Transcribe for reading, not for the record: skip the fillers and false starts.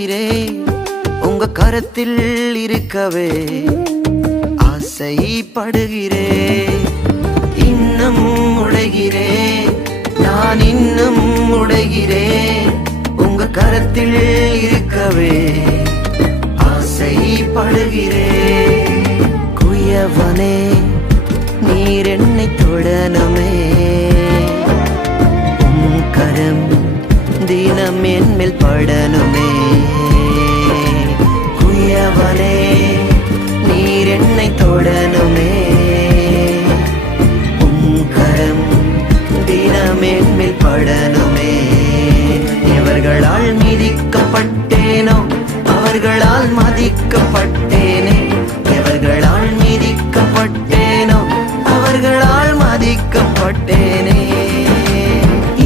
படுகிறேன் உங்க கரத்தில் இருக்கவே ஆசைப்படுகிறேன். இன்னும் உடைகிறேன் நான் இன்னும் உடைகிறேன் உங்க கரத்தில் இருக்கவே ஆசைப்படுகிறேன். குயவனே நீர் என்னை தொடனுமே கரம் தினம் என் மேல் படனுமே.